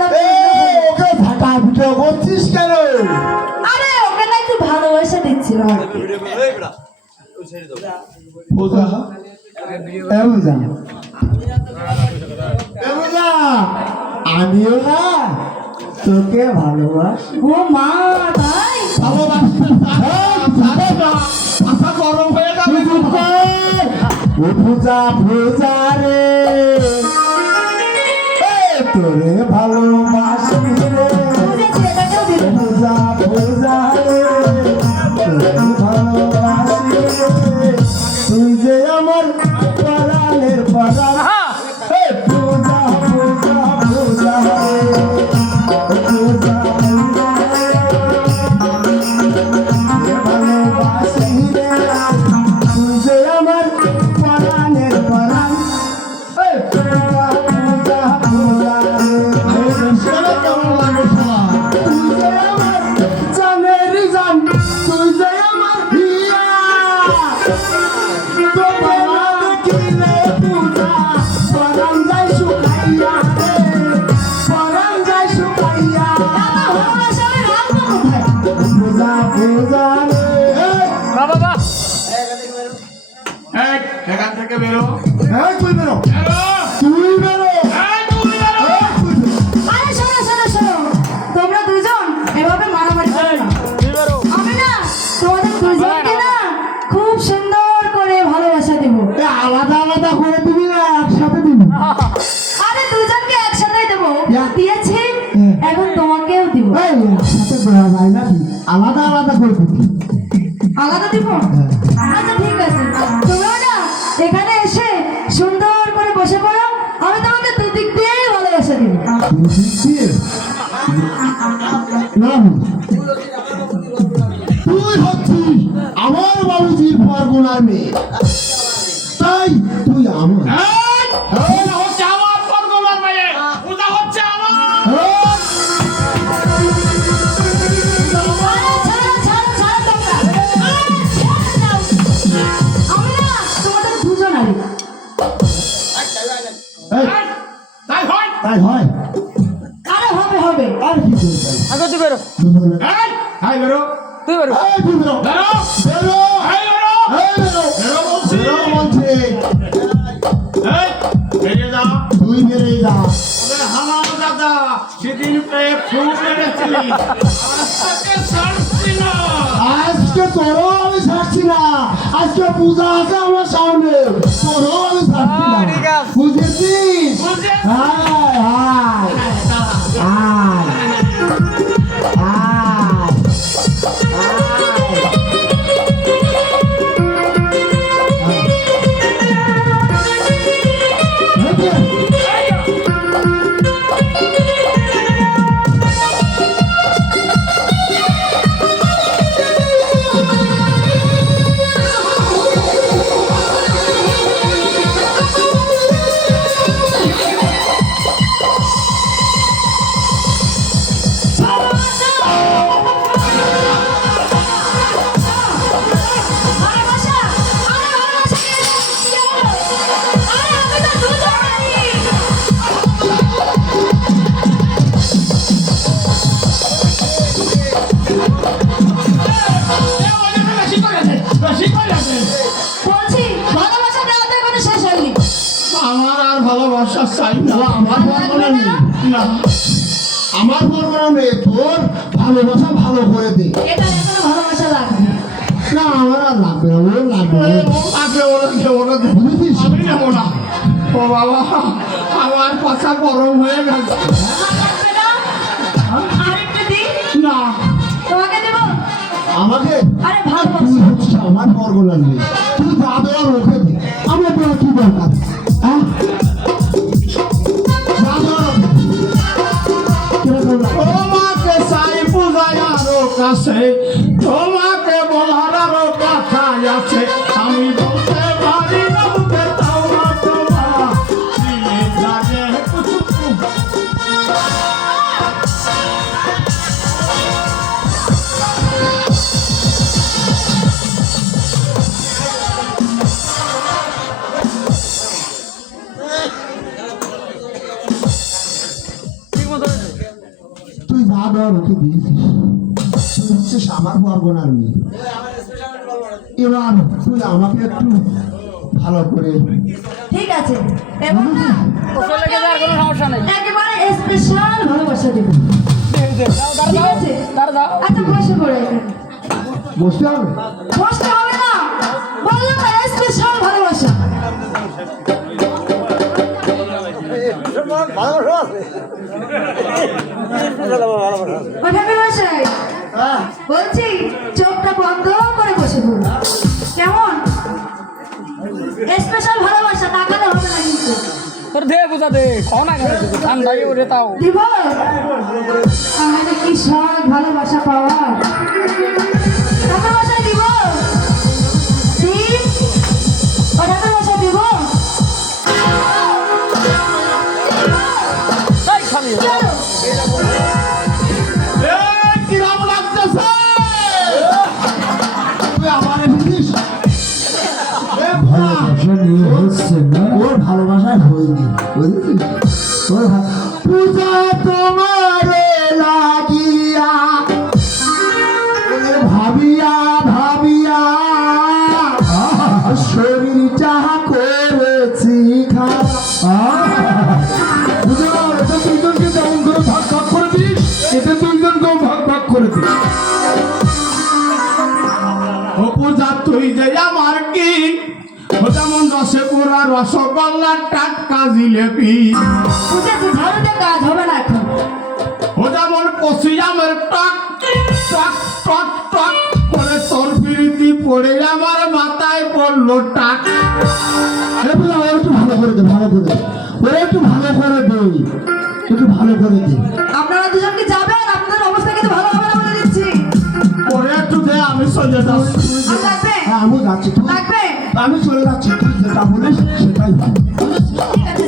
বললাম ওকে ফাটা ফুটো করছিস কেন? আরে ওকে না একটু ভালোবাসা দিচ্ছিল পূজা আমিও না তোকে ভালোবাসি। ও মা তাই মাথা গরম হয়ে যাবে। ও পূজা পূজা রে তোরে ভালোবাসি রে পূজা পূজা রে তোরে ভালোবাসি রে তুই যে আমার পরাণের পরাণ। পূজা পূজা পূজা রে পূজা ভালোবাসি রে তুই যে আমার পরাণের পরাণ। পূজা পূজা পূজা রে কেমন লাগে তুই যে আমার জানের জান তুই যে আমার হিয়া তোকে না দেখিলে পূজা পরাণ যায় শুকাইয়া রে পরাণ যায় শুকাইয়া। পূজা পূজা রে এখান থেকে বেরো তুই বেরো তুই বেরো। আরে শোনো শোনো শোনো তোমরা দুজন এভাবে মারামারি করো না। আমি না তোমাদের দুজনকে না খুব সুন্দর করে ভালোবাসা দেব। আলাদা আলাদা করে দিবি না একসাথে দিবি? আরে দুজনকে একসাথে দেব দিয়েছি এখন তোমাকেও দিব। একসাথে দেওয়া যায় নাকি? আলাদা আলাদা করে দিবি। আলাদা দিব? আচ্ছা ঠিক আছে তোমরা না এখানে এসে সুন্দর করে বসে পড়ো আমি তোমাকে দুদিক দিয়েই ভালোবাসা দিব। তুই হচ্ছিস আমার বাবুজির ফরগুনার মেয়ে তাই তুই আমার হচ্ছে আমার পরগনার মেয়ে পূজা হচ্ছে আমার। আরে ছাড়ো ছাড়ো ছাড়ো তোমরা। আরে ছেড়ে দাও। আমি না তোমাদের দুজনারই। তাই হয় তাই হয় আরে হবে হবে আর কি করবি? আগে তুই বেরো হাই বেরো তুই বেরো তুই বেরো বেরো বেরো হাই বেরো বেরো বেরো বলছি বেরো বলছে বেরিয়ে যা তুই বেরিয়ে যা। ওদের হামাম দাদা সেদিন পেয়ে ফুল মেরেছিলি আজকে ছাড়ছি না। আজকে তোরও আমি ছাড়ছি না। আজকে পূজা আছে আমার সামনে তোরও আমি ছাড়ছি না। ঠিক আছে। বুঝেছিস? বুঝেছি। হায় হায় হায় ভালোবাসা আরে ভালোবাসা কি বলো? আরে আমি তো দুজনারই। বেশি করেছে বেশি করেছে। বলছি ভালোবাসা দেওয়াতে কোনো শেষ হয়নি। আমার আর ভালোবাসা চাই না। আমার বর্ণনা নেই না আমার বর্ণনা নেই তোর ভালোবাসা ভালো করে দে। এটা এখনো ভালোবাসা লাগবে। না আমার আর লাগবে না ওর লাগবে না। আগে ওরা ওরা বুঝেছিস? আমি নেবো না। ও বাবা আমার পাছা গরম হয়ে গেছে। লাগবে না? আরেকটা দিই? না তোমাকে দেবো? আমাকে আরে তুই ভালোবাসা হচ্ছিস আমার বর্ণনা নেই তুই যা দেওয়ার ওকে দে। আমার দেওয়ার কি দরকার? হ্যাঁ যা দেওয়ার ওকে দে। কিরকম লাগে? তোমাকে চাই পূজায় আরো কাছে তোমাকে বলার আরো কথা আছে আমি বলতে পারি না মুখে তাও না তোমার লাগে ঠিক মতো হয়েছে খাওয়া দাওয়া রেখে দিয়েছিস তুই হচ্ছিস আমার বরগনার মেয়ে এবার তুই আমাকে একটু ভালো করে ঠিক আছে এবার না ওকে লেগে যাওয়ার কোনো সমস্যা নেই। একেবারে স্পেশাল ভালোবাসা দেব ঠিক আছে দাঁড়া দাও। আচ্ছা বসে পড়ে এখানে বসতে হবে বসতে হবে না বললাম না স্পেশাল ভালোবাসা ঠাকুর মশাই বলছি চোখটা বন্ধ করে বসে পড়ুন কেমন স্পেশাল ভালোবাসা তাকালে হবে না কিন্তু তোর দে বুঝা দে খাও না কেন ঠান্ডা ওরে তাও দিব আমাদের কি শখ ভালোবাসা পাওয়া ঠাকুর মশাই দিব ও ঠাকুর মশাই দিব তাই খালি চলো কিরম লাগতেছে তুই আমার এসেছিস ভালোবাসা নিয়ে হচ্ছে না ওর ভালোবাসায় হয়নি বুঝেছিস ওর পূজা তোমার লাগিয়া ভাবিয়া ভাবিয়া শরীরটা করেছি এটা দুইজনকে যেমন করে ভাগ ভাগ করে দিস এটা দুইজনকেও ভাগ ভাগ করে দিস ও পূজা তুই যে আমার কি ও যেমন রসে পোড়া রসগোল্লা টাটকা জিলেপি বুঝেছি ঝাড়ুতে কাজ হবে না এখন ও যেমন কষি আমের টক টক টক টক করে তোর পিড়িতি পড়ে আমার মাথায় পড়লো টাক আরে বলে ওরা একটু ভালো করে দে ভালো করে দে ওরা একটু ভালো করে দে একটু ভালো করে দে আপনারা দুজন কি যাবেন আপনাদের অবস্থা কিন্তু ভালো হবে না বলে দিচ্ছি পরে একটু দে আমি চলে যাচ্ছি আর লাগবে হ্যাঁ আমি যাচ্ছি তুই লাগবে আমি চলে যাচ্ছি তুই যেটা বলিস সেটাই ভালো ঠিক আছে